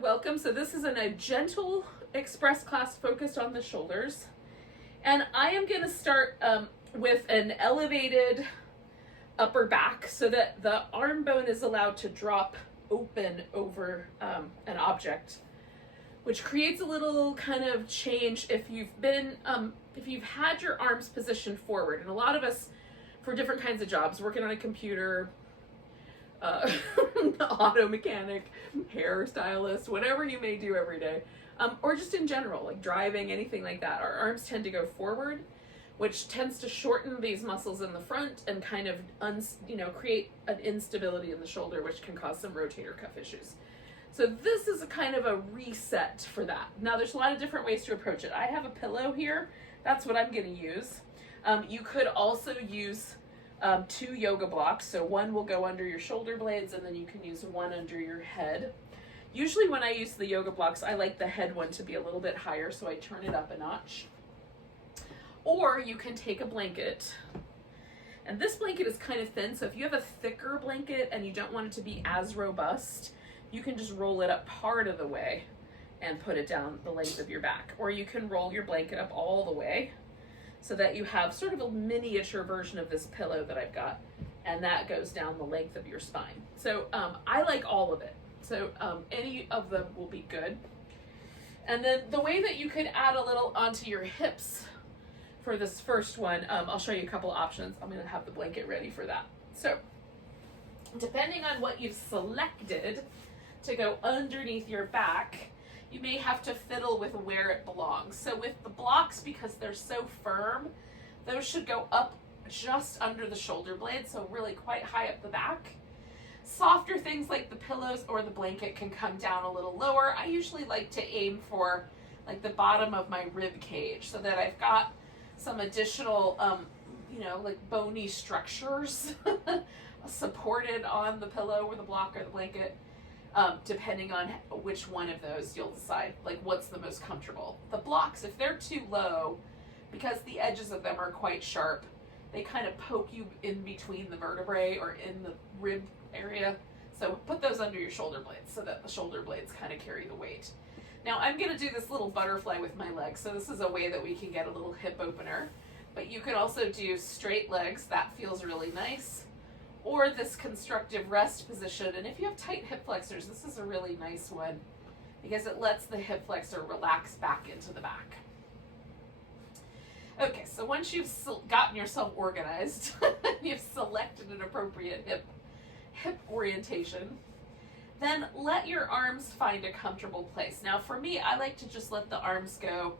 welcome. So this is a gentle express class focused on the shoulders. And I am going to start with an elevated upper back so that the arm bone is allowed to drop open over an object, which creates a little kind of change if you've been, if you've had your arms positioned forward. And a lot of us, for different kinds of jobs, working on a computer, auto mechanic, hairstylist, whatever you may do every day, or just in general, like driving, anything like that, our arms tend to go forward, which tends to shorten these muscles in the front and kind of create an instability in the shoulder, which can cause some rotator cuff issues. So this is a kind of a reset for that. Now there's a lot of different ways to approach it. I have a pillow here. That's what I'm going to use. You could also use 2 yoga blocks. So one will go under your shoulder blades and then you can use one under your head. Usually when I use the yoga blocks, I like the head one to be a little bit higher, so I turn it up a notch. Or you can take a blanket, and this blanket is kind of thin, so if you have a thicker blanket and you don't want it to be as robust, you can just roll it up part of the way and put it down the length of your back. Or you can roll your blanket up all the way so that you have sort of a miniature version of this pillow that I've got, and that goes down the length of your spine. So I like all of it. So any of them will be good. And then the way that you could add a little onto your hips for this first one, I'll show you a couple options. I'm going to have the blanket ready for that. So depending on what you've selected to go underneath your back, you may have to fiddle with where it belongs. So with the blocks, because they're so firm, those should go up just under the shoulder blade, so really quite high up the back. Softer things like the pillows or the blanket can come down a little lower. I usually like to aim for like the bottom of my rib cage so that I've got some additional, like bony structures supported on the pillow or the block or the blanket. Depending on which one of those you'll decide, like what's the most comfortable. The blocks, if they're too low, because the edges of them are quite sharp, they kind of poke you in between the vertebrae or in the rib area. So put those under your shoulder blades so that the shoulder blades kind of carry the weight. Now I'm going to do this little butterfly with my legs. So this is a way that we can get a little hip opener, but you can also do straight legs. That feels really nice. Or this constructive rest position. And if you have tight hip flexors, this is a really nice one because it lets the hip flexor relax back into the back. Okay, so once you've gotten yourself organized, you've selected an appropriate hip orientation, then let your arms find a comfortable place. Now for me, I like to just let the arms go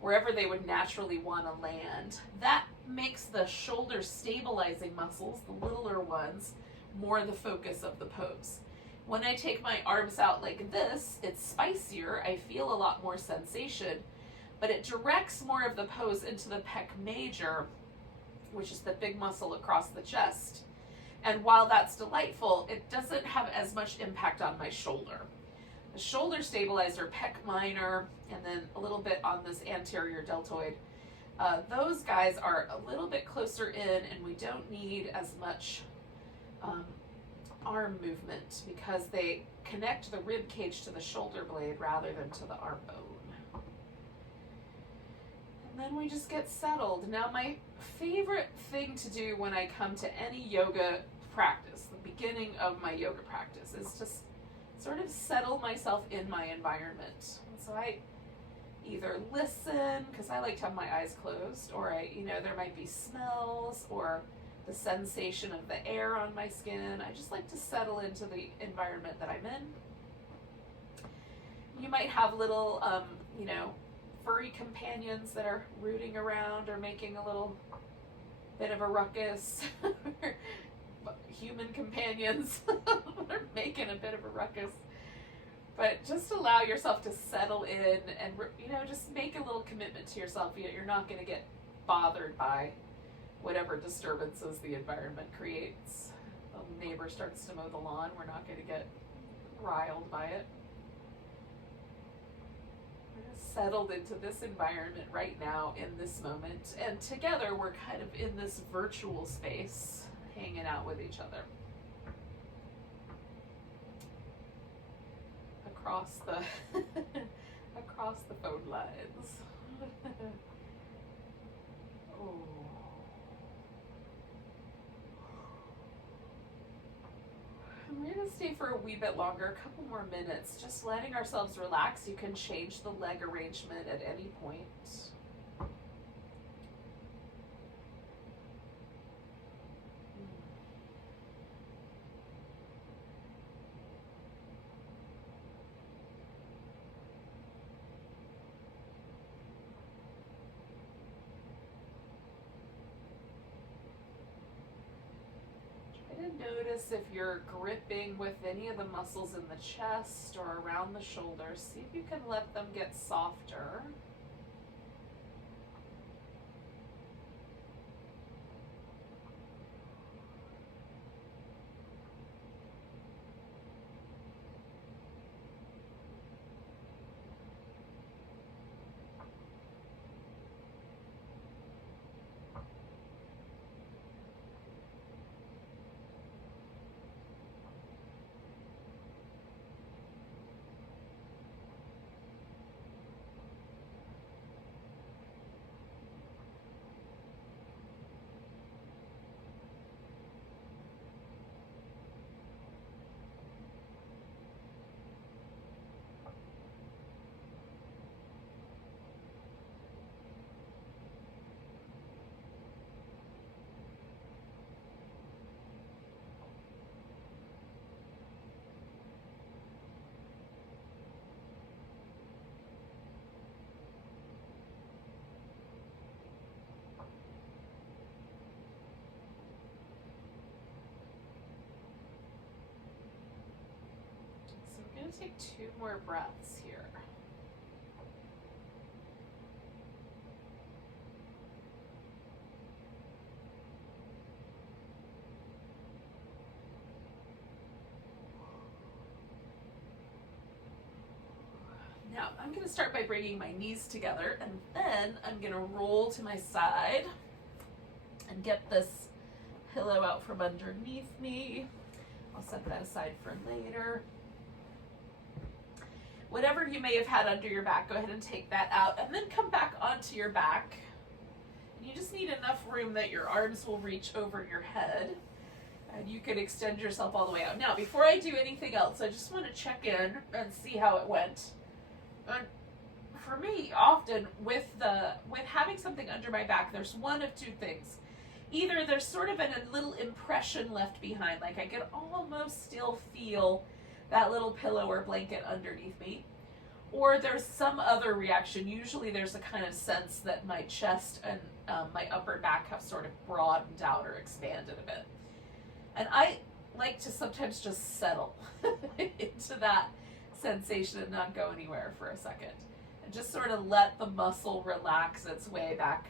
wherever they would naturally want to land. That makes the shoulder stabilizing muscles, the littler ones, more the focus of the pose. When I take my arms out like this, it's spicier. I feel a lot more sensation, but it directs more of the pose into the pec major, which is the big muscle across the chest. And while that's delightful, it doesn't have as much impact on my shoulder. The shoulder stabilizer, pec minor, and then a little bit on this anterior deltoid. Those guys are a little bit closer in, and we don't need as much arm movement because they connect the rib cage to the shoulder blade rather than to the arm bone. And then we just get settled. Now my favorite thing to do when I come to any yoga practice, the beginning of my yoga practice, is to sort of settle myself in my environment. And so I either listen, because I like to have my eyes closed, or there might be smells or the sensation of the air on my skin. I just like to settle into the environment that I'm in. You might have little, furry companions that are rooting around or making a little bit of a ruckus. Human companions are making a bit of a ruckus. But just allow yourself to settle in and, just make a little commitment to yourself. You're not going to get bothered by whatever disturbances the environment creates. The neighbor starts to mow the lawn, we're not going to get riled by it. We're just settled into this environment right now in this moment. And together we're kind of in this virtual space, hanging out with each other. across the across the phone lines. Oh. We're going to stay for a wee bit longer, a couple more minutes, just letting ourselves relax. You can change the leg arrangement at any point. Notice if you're gripping with any of the muscles in the chest or around the shoulders. See if you can let them get softer. I'm going to take 2 more breaths here. Now, I'm going to start by bringing my knees together, and then I'm going to roll to my side and get this pillow out from underneath me. I'll set that aside for later. Whatever you may have had under your back, go ahead and take that out, and then come back onto your back. You just need enough room that your arms will reach over your head, and you can extend yourself all the way out. Now, before I do anything else, I just want to check in and see how it went. And for me, often with having something under my back, there's one of 2 things. Either there's sort of a little impression left behind, like I can almost still feel that little pillow or blanket underneath me, or there's some other reaction. Usually there's a kind of sense that my chest and my upper back have sort of broadened out or expanded a bit. And I like to sometimes just settle into that sensation and not go anywhere for a second, and just sort of let the muscle relax its way back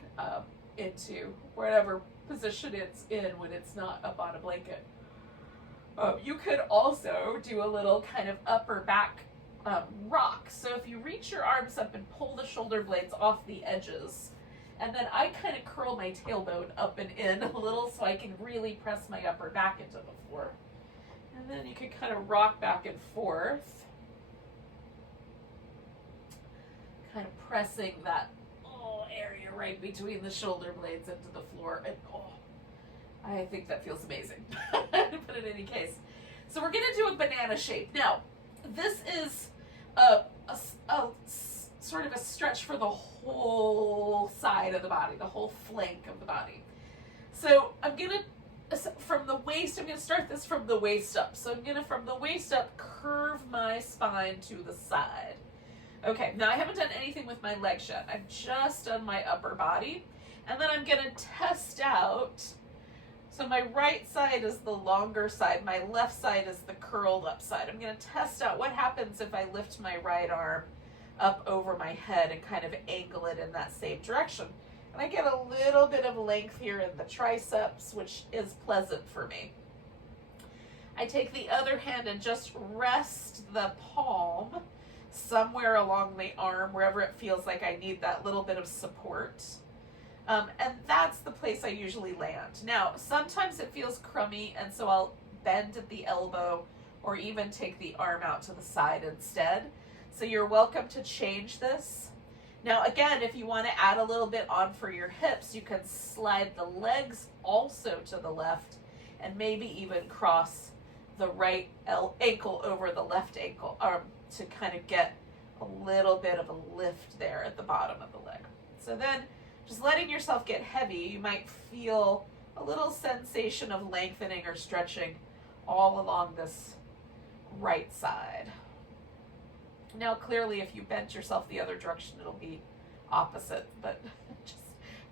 into whatever position it's in when it's not up on a blanket. You could also do a little kind of upper back rock. So if you reach your arms up and pull the shoulder blades off the edges, and then I kind of curl my tailbone up and in a little so I can really press my upper back into the floor. And then you can kind of rock back and forth, kind of pressing that area right between the shoulder blades into the floor. And I think that feels amazing. But in any case, so we're going to do a banana shape. Now, this is a sort of a stretch for the whole side of the body, the whole flank of the body. So I'm going to, from the waist, I'm going to start this from the waist up. So I'm going to, from the waist up, curve my spine to the side. Okay, now I haven't done anything with my legs yet. I've just done my upper body. And then I'm going to test out. So my right side is the longer side. My left side is the curled up side. I'm going to test out what happens if I lift my right arm up over my head and kind of angle it in that same direction. And I get a little bit of length here in the triceps, which is pleasant for me. I take the other hand and just rest the palm somewhere along the arm, wherever it feels like I need that little bit of support. And that's the place I usually land. Now, sometimes it feels crummy, and so I'll bend at the elbow or even take the arm out to the side instead. So you're welcome to change this. Now again, if you want to add a little bit on for your hips, you can slide the legs also to the left and maybe even cross the right ankle over the left ankle to kind of get a little bit of a lift there at the bottom of the leg. So then just letting yourself get heavy, you might feel a little sensation of lengthening or stretching all along this right side. Now clearly if you bent yourself the other direction, it'll be opposite, but just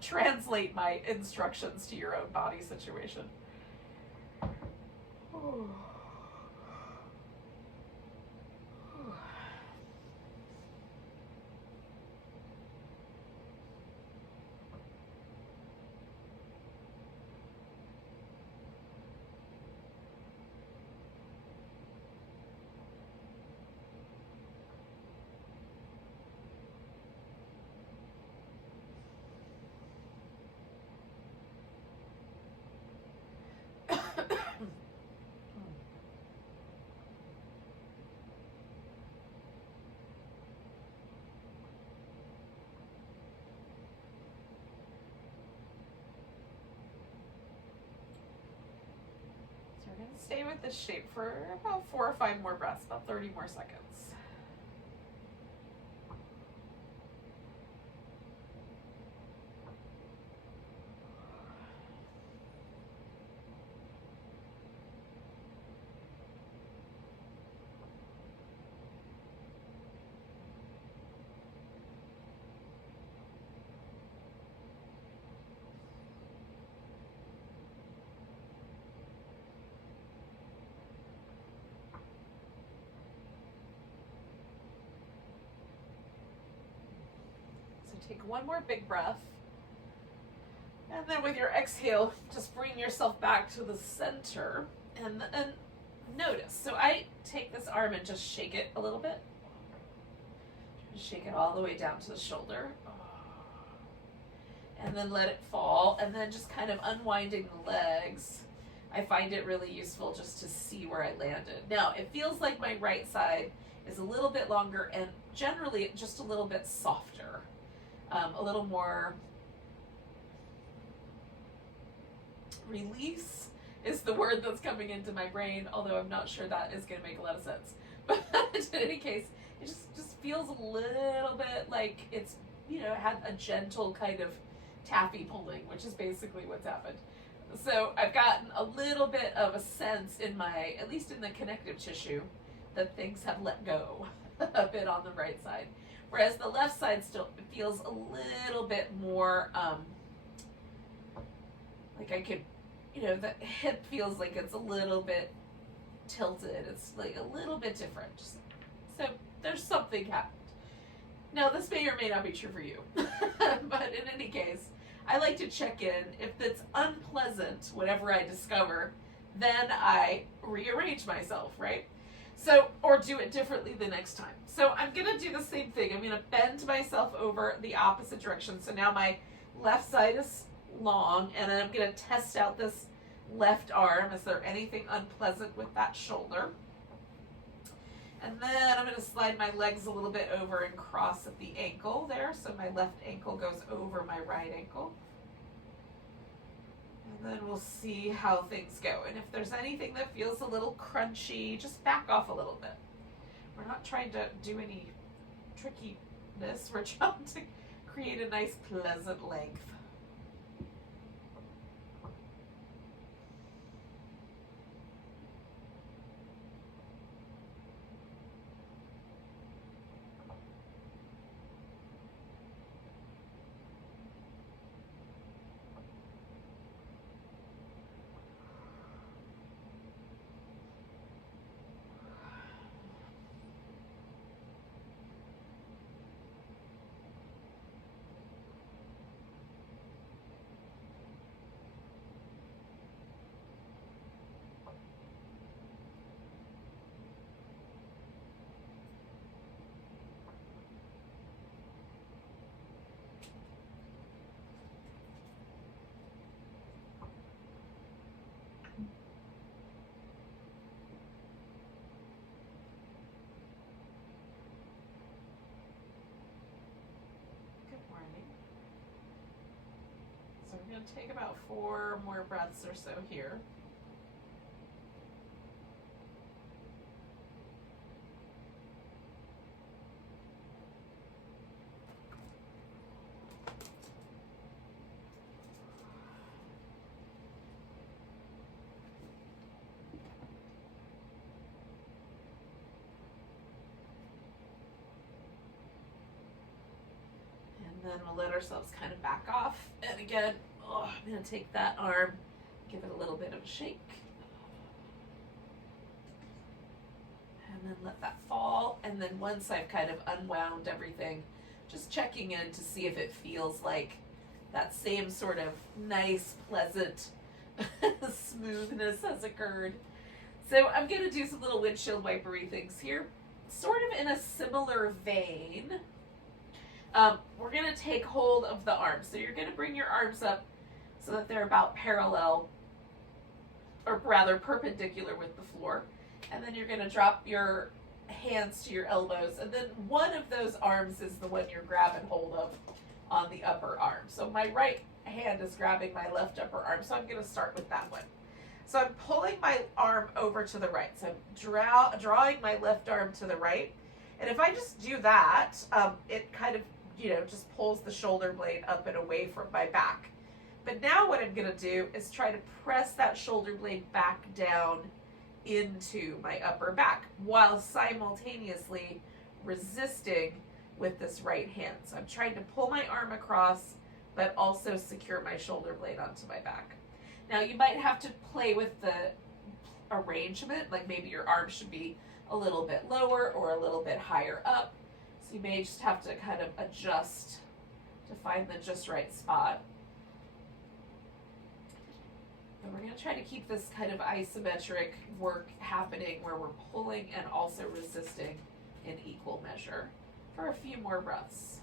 translate my instructions to your own body situation. Stay with this shape for about 4 or 5 more breaths, about 30 more seconds. Take one more big breath. And then with your exhale, just bring yourself back to the center and notice. So I take this arm and just shake it a little bit. Shake it all the way down to the shoulder. And then let it fall. And then just kind of unwinding the legs. I find it really useful just to see where I landed. Now, it feels like my right side is a little bit longer and generally just a little bit softer. A little more release is the word that's coming into my brain, although I'm not sure that is going to make a lot of sense. But in any case, it just feels a little bit like it's, had a gentle kind of taffy pulling, which is basically what's happened. So I've gotten a little bit of a sense in my, at least in the connective tissue, that things have let go a bit on the right side. Whereas the left side still feels a little bit more, like I could, the hip feels like it's a little bit tilted. It's like a little bit different. So there's something happened. Now this may or may not be true for you, but in any case, I like to check in. If it's unpleasant, whatever I discover, then I rearrange myself, right? So, or do it differently the next time. So I'm going to do the same thing. I'm going to bend myself over the opposite direction. So now my left side is long, and I'm going to test out this left arm. Is there anything unpleasant with that shoulder? And then I'm going to slide my legs a little bit over and cross at the ankle there. So my left ankle goes over my right ankle. And then we'll see how things go. And if there's anything that feels a little crunchy, just back off a little bit. We're not trying to do any trickiness. We're trying to create a nice pleasant length. going to take about 4 more breaths or so here. And then we'll let ourselves kind of back off. And again, I'm going to take that arm, give it a little bit of a shake. And then let that fall. And then once I've kind of unwound everything, just checking in to see if it feels like that same sort of nice, pleasant smoothness has occurred. So I'm going to do some little windshield wipery things here, sort of in a similar vein. We're going to take hold of the arms. So you're going to bring your arms up so that they're about parallel, or rather perpendicular with the floor. And then you're going to drop your hands to your elbows. And then one of those arms is the one you're grabbing hold of on the upper arm. So my right hand is grabbing my left upper arm. So I'm going to start with that one. So I'm pulling my arm over to the right. So I'm drawing my left arm to the right. And if I just do that, it kind of, just pulls the shoulder blade up and away from my back. But now what I'm going to do is try to press that shoulder blade back down into my upper back while simultaneously resisting with this right hand. So I'm trying to pull my arm across, but also secure my shoulder blade onto my back. Now you might have to play with the arrangement, like maybe your arm should be a little bit lower or a little bit higher up. So you may just have to kind of adjust to find the just right spot. And we're going to try to keep this kind of isometric work happening where we're pulling and also resisting in equal measure for a few more breaths.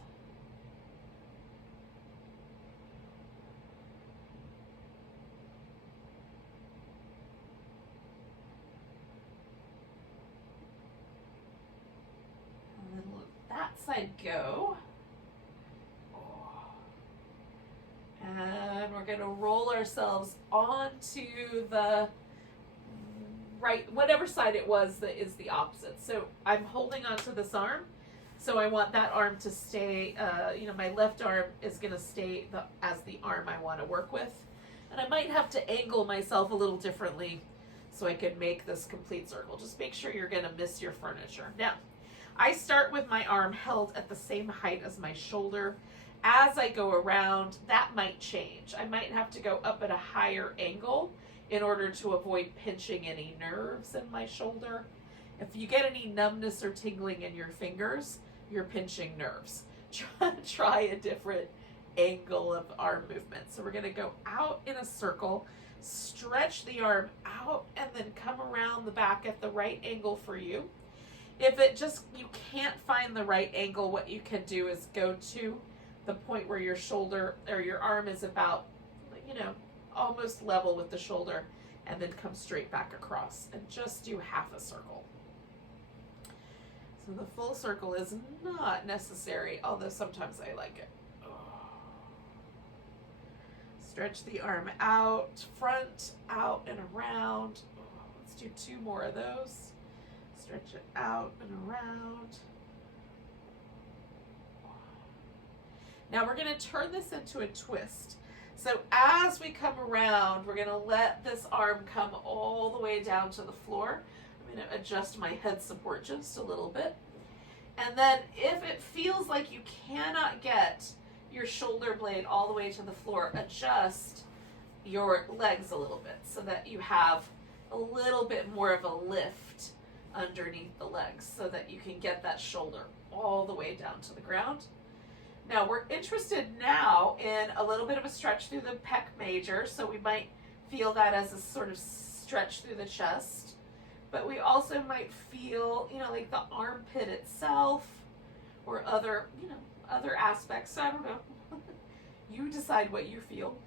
And then let that side go. And we're going to roll ourselves onto the right, whatever side it was that is the opposite. So I'm holding onto this arm. So I want that arm to stay, my left arm is going to stay as the arm I want to work with. And I might have to angle myself a little differently so I can make this complete circle. Just make sure you're going to miss your furniture. Now, I start with my arm held at the same height as my shoulder. As I go around, that might change. I might have to go up at a higher angle in order to avoid pinching any nerves in my shoulder. If you get any numbness or tingling in your fingers, you're pinching nerves. Try a different angle of arm movement. So we're going to go out in a circle, stretch the arm out, and then come around the back at the right angle for you. If you can't find the right angle, what you can do is go to the point where your shoulder or your arm is about, almost level with the shoulder, and then come straight back across and just do half a circle. So the full circle is not necessary, although sometimes I like it. Stretch the arm out, front, out, and around. Let's do 2 more of those. Stretch it out and around. Now we're going to turn this into a twist. So as we come around, we're going to let this arm come all the way down to the floor. I'm going to adjust my head support just a little bit. And then if it feels like you cannot get your shoulder blade all the way to the floor, adjust your legs a little bit so that you have a little bit more of a lift underneath the legs so that you can get that shoulder all the way down to the ground. Now we're interested now in a little bit of a stretch through the pec major, so we might feel that as a sort of stretch through the chest, but we also might feel, like the armpit itself or other aspects. I don't know. You decide what you feel.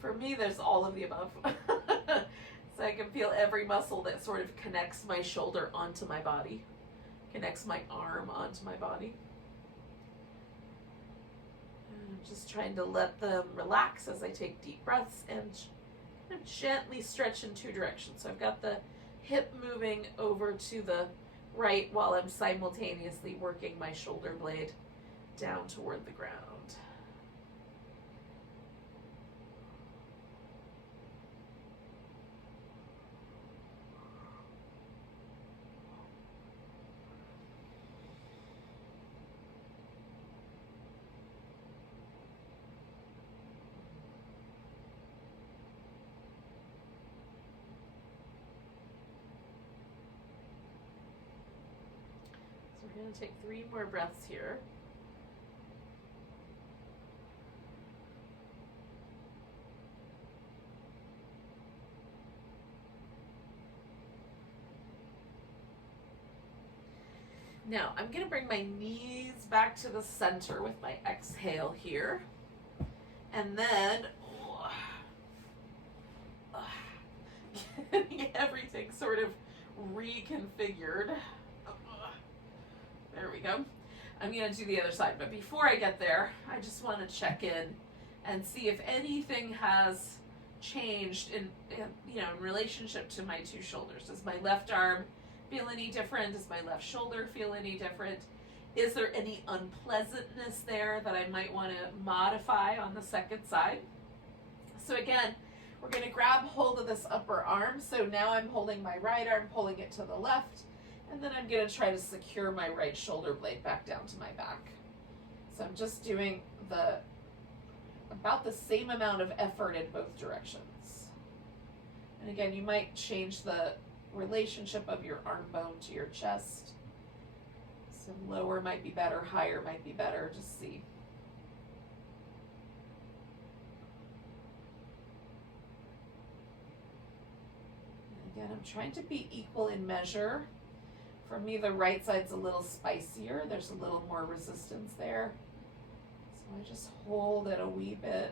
For me, there's all of the above. So I can feel every muscle that sort of connects my shoulder onto my body, connects my arm onto my body. I'm just trying to let them relax as I take deep breaths and kind of gently stretch in two directions. So I've got the hip moving over to the right while I'm simultaneously working my shoulder blade down toward the ground. We're going to take 3 more breaths here. Now, I'm going to bring my knees back to the center with my exhale here. And then getting everything sort of reconfigured. There we go. I'm going to do the other side, but before I get there, I just want to check in and see if anything has changed in relationship to my 2 shoulders. Does my left arm feel any different? Does my left shoulder feel any different? Is there any unpleasantness there that I might want to modify on the second side? So again, we're going to grab hold of this upper arm. So now I'm holding my right arm, pulling it to the left. And then I'm going to try to secure my right shoulder blade back down to my back. So I'm just doing about the same amount of effort in both directions. And again, you might change the relationship of your arm bone to your chest. So lower might be better, higher might be better, just see. And again, I'm trying to be equal in measure. For me, the right side's a little spicier. There's a little more resistance there. So I just hold it a wee bit.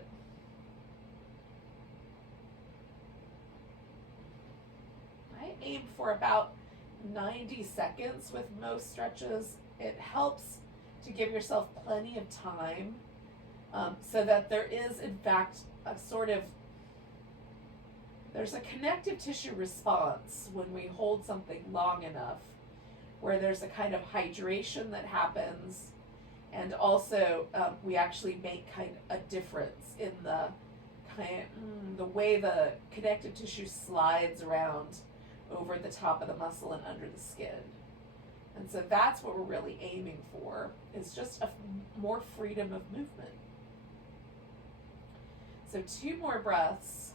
I aim for about 90 seconds with most stretches. It helps to give yourself plenty of time so that there is, in fact, there's a connective tissue response when we hold something long enough, where there's a kind of hydration that happens, and also we actually make kind of a difference in the way the connective tissue slides around over the top of the muscle and under the skin. And so that's what we're really aiming for, is just more freedom of movement. So 2 more breaths.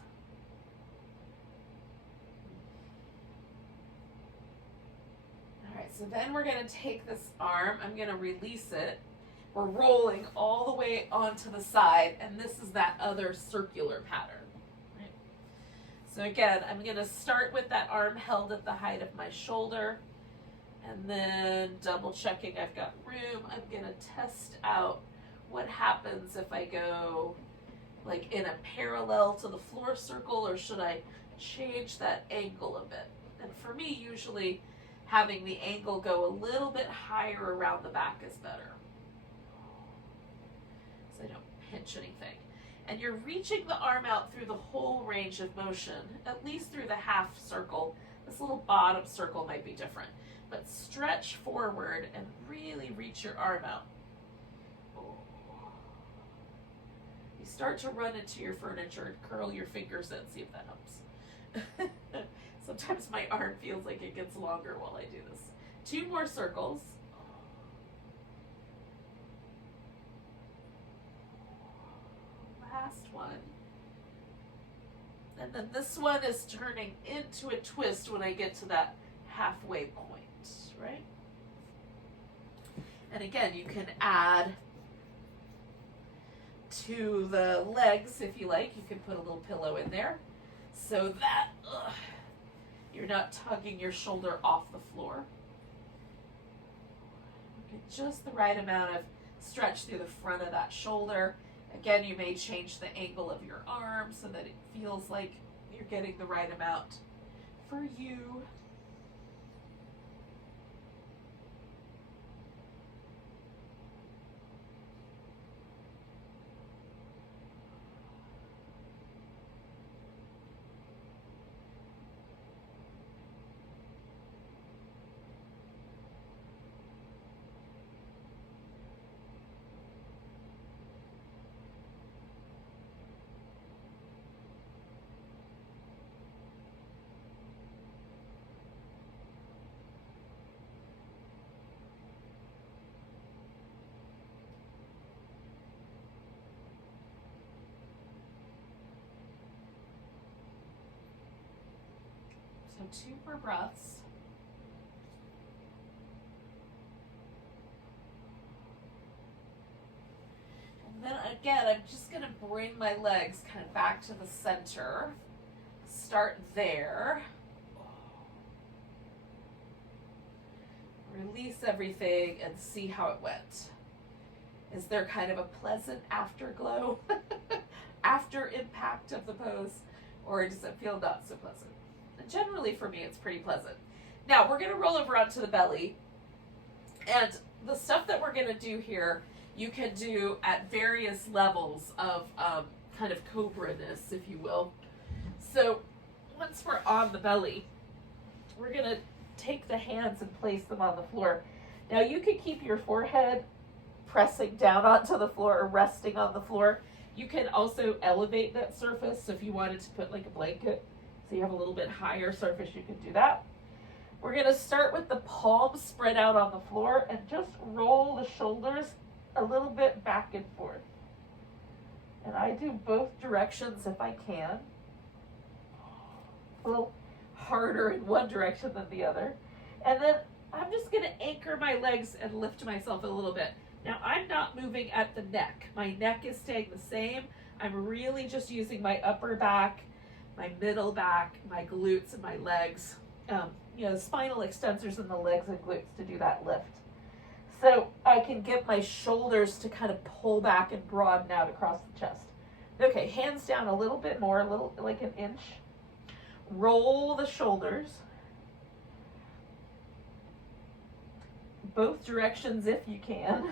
So then we're going to take this arm, I'm going to release it. We're rolling all the way onto the side, and this is that other circular pattern. Right? So again, I'm going to start with that arm held at the height of my shoulder, and then double checking I've got room. I'm going to test out what happens if I go like in a parallel to the floor circle, or should I change that angle a bit? And for me, usually having the angle go a little bit higher around the back is better, so I don't pinch anything. And you're reaching the arm out through the whole range of motion, at least through the half circle. This little bottom circle might be different, but stretch forward and really reach your arm out. You start to run into your furniture, curl your fingers in, see if that helps. Sometimes my arm feels like it gets longer while I do this. 2 more circles. Last one. And then this one is turning into a twist when I get to that halfway point, right? And again, you can add to the legs if you like. You can put a little pillow in there so that you're not tugging your shoulder off the floor. Get just the right amount of stretch through the front of that shoulder. Again, you may change the angle of your arm so that it feels like you're getting the right amount for you. So 2 more breaths. And then again, I'm just going to bring my legs kind of back to the center. Start there. Release everything and see how it went. Is there kind of a pleasant afterglow after impact of the pose, or does it feel not so pleasant? And generally for me, it's pretty pleasant. Now we're going to roll over onto the belly, and the stuff that we're going to do here, you can do at various levels of kind of cobra-ness, if you will. So once we're on the belly, we're going to take the hands and place them on the floor. Now you can keep your forehead pressing down onto the floor or resting on the floor. You can also elevate that surface. So if you wanted to put like a blanket so you have a little bit higher surface, you can do that. We're going to start with the palms spread out on the floor and just roll the shoulders a little bit back and forth. And I do both directions if I can. A little harder in one direction than the other. And then I'm just going to anchor my legs and lift myself a little bit. Now I'm not moving at the neck. My neck is staying the same. I'm really just using my upper back, my middle back, my glutes, and my legs. The spinal extensors in the legs and glutes to do that lift. So I can get my shoulders to kind of pull back and broaden out across the chest. Okay, hands down a little bit more, a little like an inch. Roll the shoulders. Both directions if you can.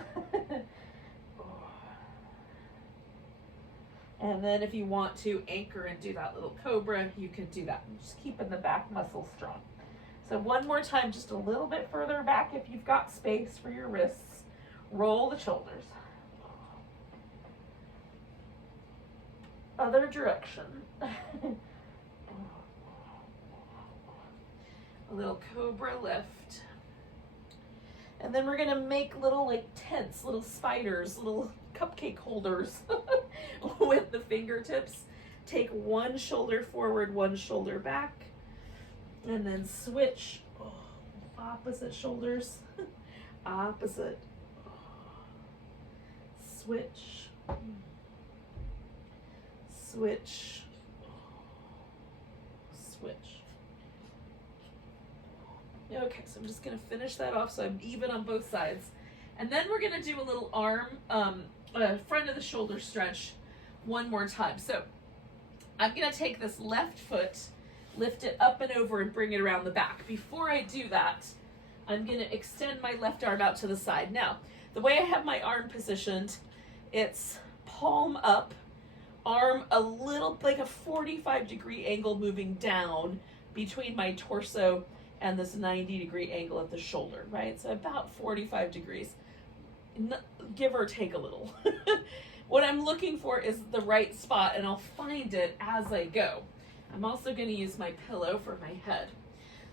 And then if you want to anchor and do that little cobra, you can do that. Just keeping the back muscles strong. So one more time, just a little bit further back if you've got space for your wrists. Roll the shoulders. Other direction. A little cobra lift. And then we're going to make little like tents, little spiders, little cupcake holders with the fingertips. Take one shoulder forward, one shoulder back, and then switch. Opposite shoulders. Opposite. Switch. Switch. Switch. Okay, so I'm just going to finish that off so I'm even on both sides. And then we're going to do a little arm, front of the shoulder stretch one more time. So I'm going to take this left foot, lift it up and over and bring it around the back. Before I do that, I'm going to extend my left arm out to the side. Now, the way I have my arm positioned, it's palm up, arm a little, like a 45-degree angle moving down between my torso and this 90-degree angle at the shoulder, right? So about 45 degrees, give or take a little. What I'm looking for is the right spot, and I'll find it as I go. I'm also going to use my pillow for my head.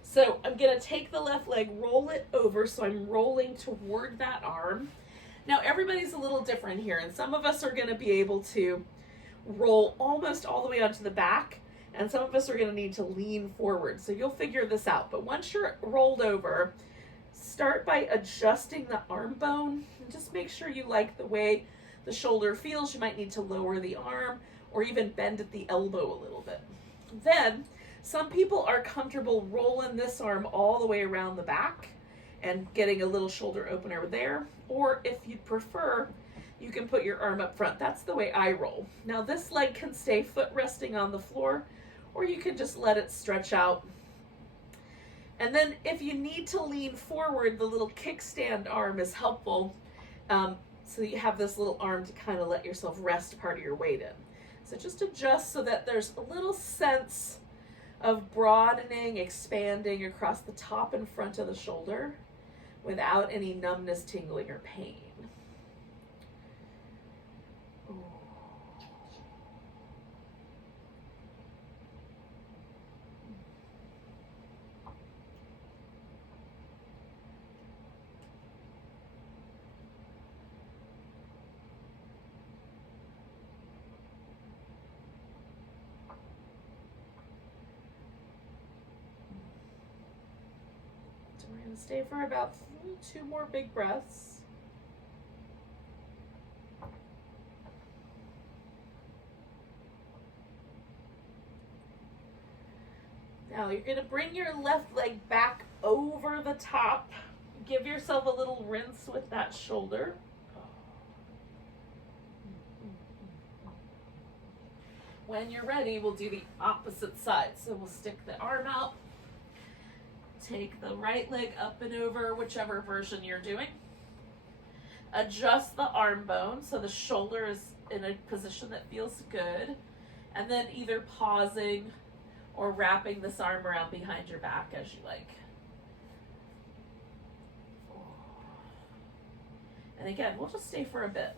So I'm going to take the left leg, roll it over, so I'm rolling toward that arm. Now everybody's a little different here, and some of us are going to be able to roll almost all the way onto the back, and some of us are going to need to lean forward. So you'll figure this out. But once you're rolled over, start by adjusting the arm bone. And just make sure you like the way the shoulder feels. You might need to lower the arm or even bend at the elbow a little bit. Then some people are comfortable rolling this arm all the way around the back and getting a little shoulder opener there. Or if you'd prefer, you can put your arm up front. That's the way I roll. Now this leg can stay foot resting on the floor, or you can just let it stretch out. And then if you need to lean forward, the little kickstand arm is helpful. So you have this little arm to kind of let yourself rest part of your weight in. So just adjust so that there's a little sense of broadening, expanding across the top and front of the shoulder without any numbness, tingling, or pain. And stay for about 2 more big breaths. Now you're going to bring your left leg back over the top. Give yourself a little rinse with that shoulder. When you're ready, we'll do the opposite side. So we'll stick the arm out. Take the right leg up and over, whichever version you're doing. Adjust the arm bone so the shoulder is in a position that feels good. And then either pausing or wrapping this arm around behind your back as you like. And again, we'll just stay for a bit.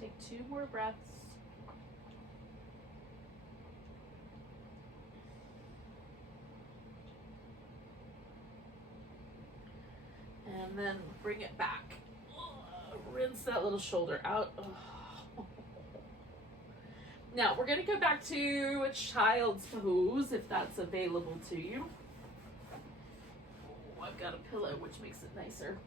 Take 2 more breaths. And then bring it back. Rinse that little shoulder out. Now we're going to go back to a child's pose if that's available to you. Oh, I've got a pillow which makes it nicer.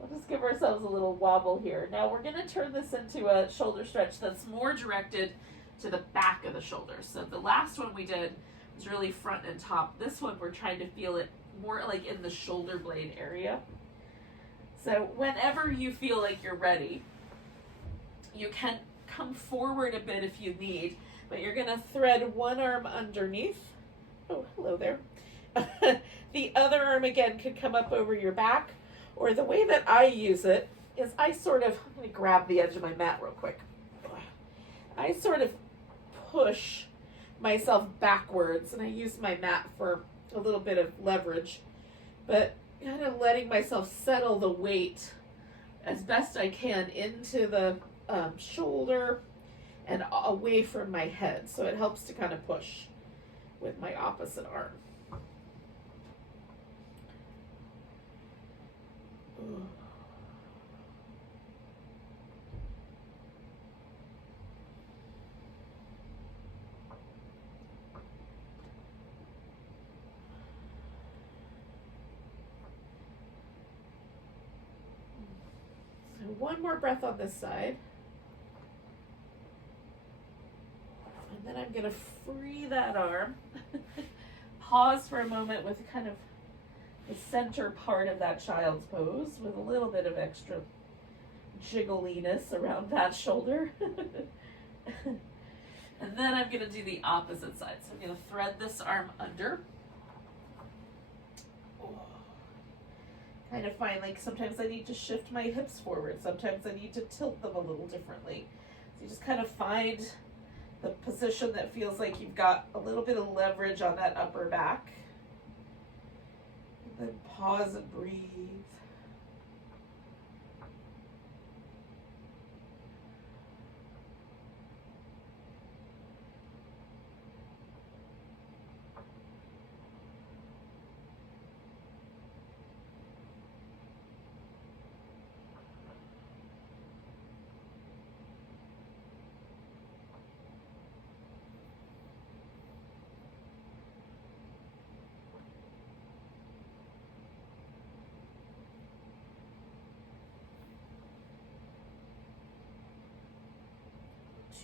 We'll just give ourselves a little wobble here. Now we're going to turn this into a shoulder stretch that's more directed to the back of the shoulders. So the last one we did was really front and top. This one we're trying to feel it more like in the shoulder blade area. So whenever you feel like you're ready, you can come forward a bit if you need, but you're going to thread one arm underneath. Oh, hello there. The other arm again could come up over your back. Or the way that I use it is I'm going to grab the edge of my mat real quick. I sort of push myself backwards, and I use my mat for a little bit of leverage, but kind of letting myself settle the weight as best I can into the shoulder and away from my head. So it helps to kind of push with my opposite arm. So one more breath on this side. And then I'm going to free that arm. Pause for a moment with kind of the center part of that child's pose with a little bit of extra jiggliness around that shoulder. And then I'm going to do the opposite side. So I'm going to thread this arm under. Kind of find like sometimes I need to shift my hips forward. Sometimes I need to tilt them a little differently. So you just kind of find the position that feels like you've got a little bit of leverage on that upper back. Then pause and breathe.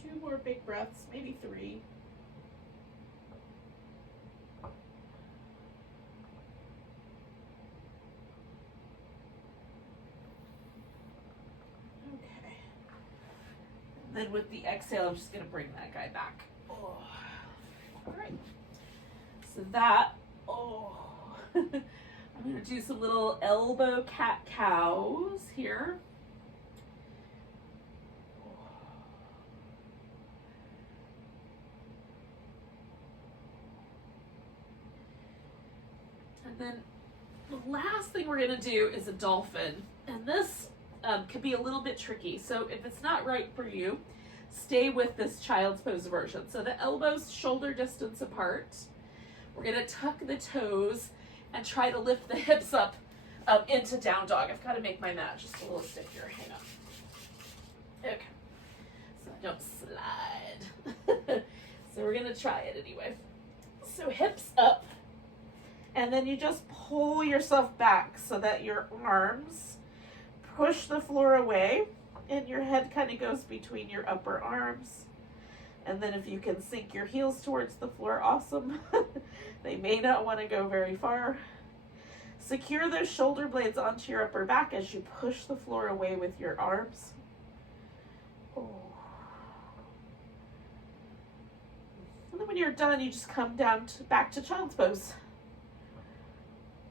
Two more big breaths, maybe 3. Okay. Then with the exhale, I'm just going to bring that guy back. Oh. All right. So that, oh. I'm going to do some little elbow cat-cows here. And then the last thing we're going to do is a dolphin. And this could be a little bit tricky. So if it's not right for you, stay with this child's pose version. So the elbows shoulder distance apart. We're going to tuck the toes and try to lift the hips up into down dog. I've got to make my mat just a little stickier. Hang on. Okay. So I don't slide. So we're going to try it anyway. So hips up. And then you just pull yourself back so that your arms push the floor away and your head kind of goes between your upper arms. And then if you can sink your heels towards the floor, awesome. They may not want to go very far. Secure those shoulder blades onto your upper back as you push the floor away with your arms. Oh. And then when you're done, you just come down back to child's pose.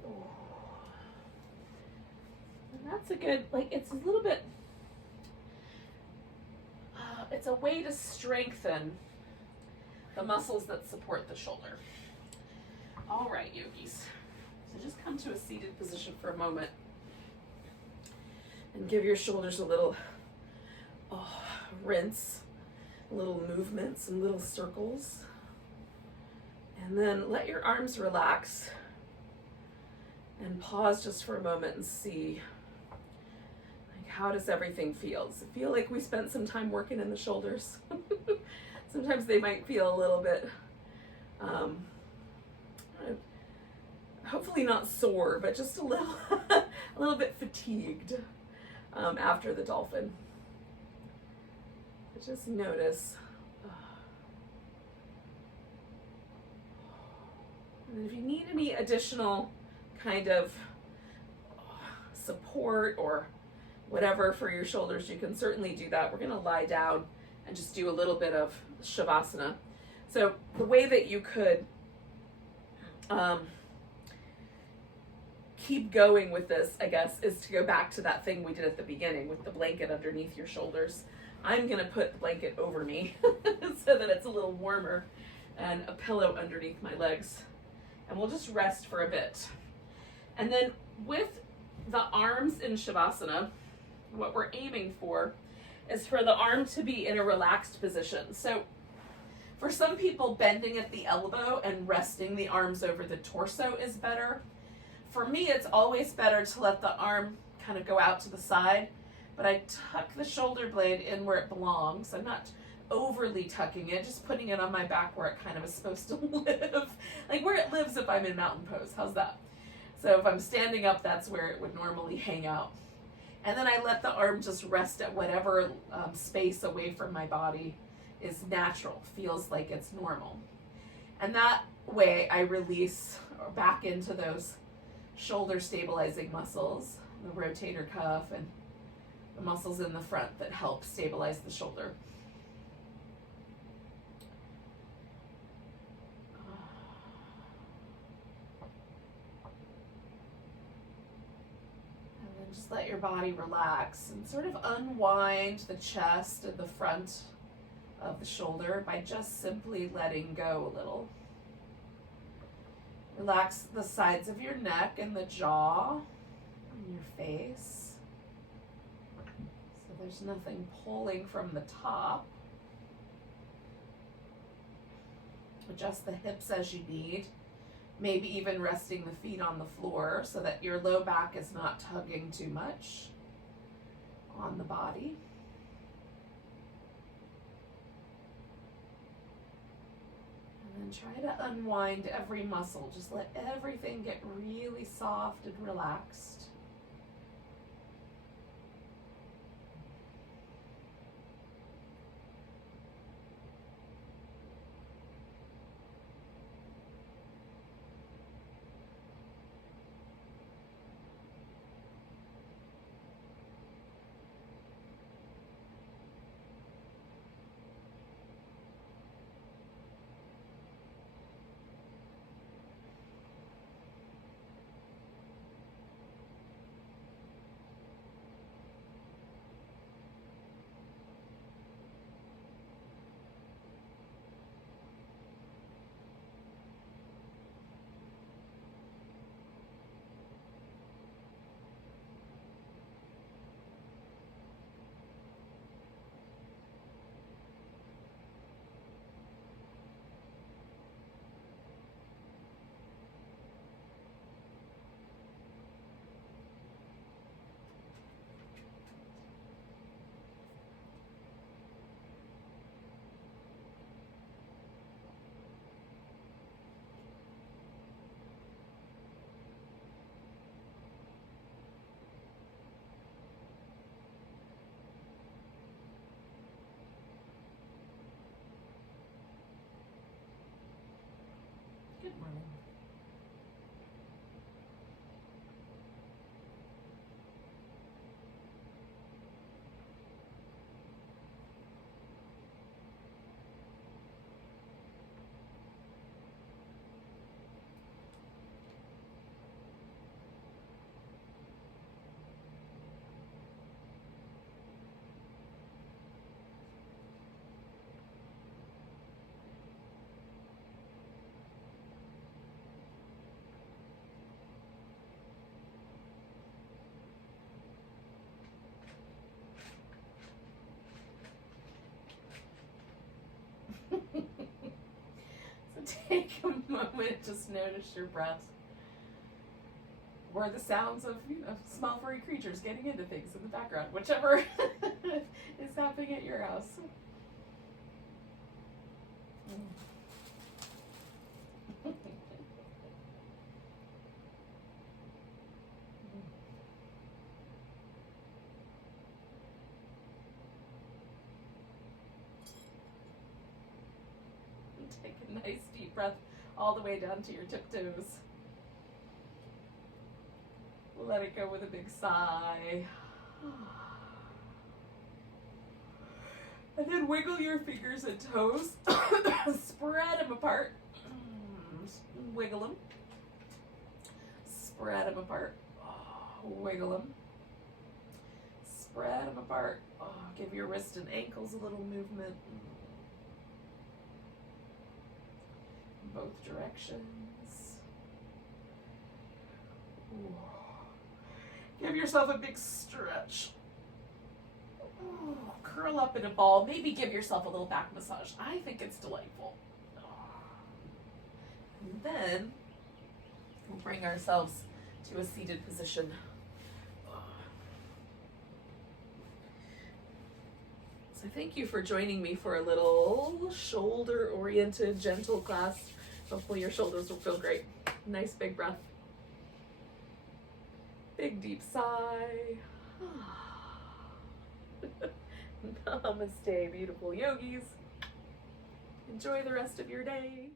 Oh. And that's a good, it's a little bit, it's a way to strengthen the muscles that support the shoulder. All right, yogis. So just come to a seated position for a moment and give your shoulders a little rinse, a little movement, some little circles. And then let your arms relax and pause just for a moment and see, how does everything feel? Does it feel like we spent some time working in the shoulders? Sometimes they might feel a little bit, hopefully not sore, but just a little bit fatigued after the dolphin. But just notice. And if you need any additional kind of support or whatever for your shoulders, you can certainly do that. We're going to lie down and just do a little bit of shavasana. So the way that you could keep going with this, I guess, is to go back to that thing we did at the beginning with the blanket underneath your shoulders. I'm going to put the blanket over me so that it's a little warmer, and a pillow underneath my legs. And we'll just rest for a bit. And then with the arms in shavasana, what we're aiming for is for the arm to be in a relaxed position. So for some people, bending at the elbow and resting the arms over the torso is better. For me, it's always better to let the arm kind of go out to the side, but I tuck the shoulder blade in where it belongs. I'm not overly tucking it, just putting it on my back where it kind of is supposed to live. Like where it lives if I'm in mountain pose. How's that? So if I'm standing up, that's where it would normally hang out. And then I let the arm just rest at whatever space away from my body is natural, feels like it's normal. And that way I release back into those shoulder stabilizing muscles, the rotator cuff and the muscles in the front that help stabilize the shoulder. Just let your body relax and sort of unwind the chest and the front of the shoulder by just simply letting go a little. Relax the sides of your neck and the jaw and your face. So there's nothing pulling from the top. Adjust the hips as you need. Maybe even resting the feet on the floor so that your low back is not tugging too much on the body. And then try to unwind every muscle. Just let everything get really soft and relaxed. Good morning. So take a moment, just notice your breath. Or the sounds of, small furry creatures getting into things in the background, whichever is happening at your house. Take a nice deep breath all the way down to your tiptoes. Let it go with a big sigh. And then wiggle your fingers and toes. Spread them apart. Wiggle them. Spread them apart. Wiggle them. Spread them apart. Give your wrists and ankles a little movement. Both directions. Ooh. Give yourself a big stretch. Ooh. Curl up in a ball. Maybe give yourself a little back massage. I think it's delightful. And then we'll bring ourselves to a seated position. So thank you for joining me for a little shoulder-oriented, gentle class. Hopefully your shoulders will feel great. Nice big breath. Big deep sigh. Namaste, beautiful yogis. Enjoy the rest of your day.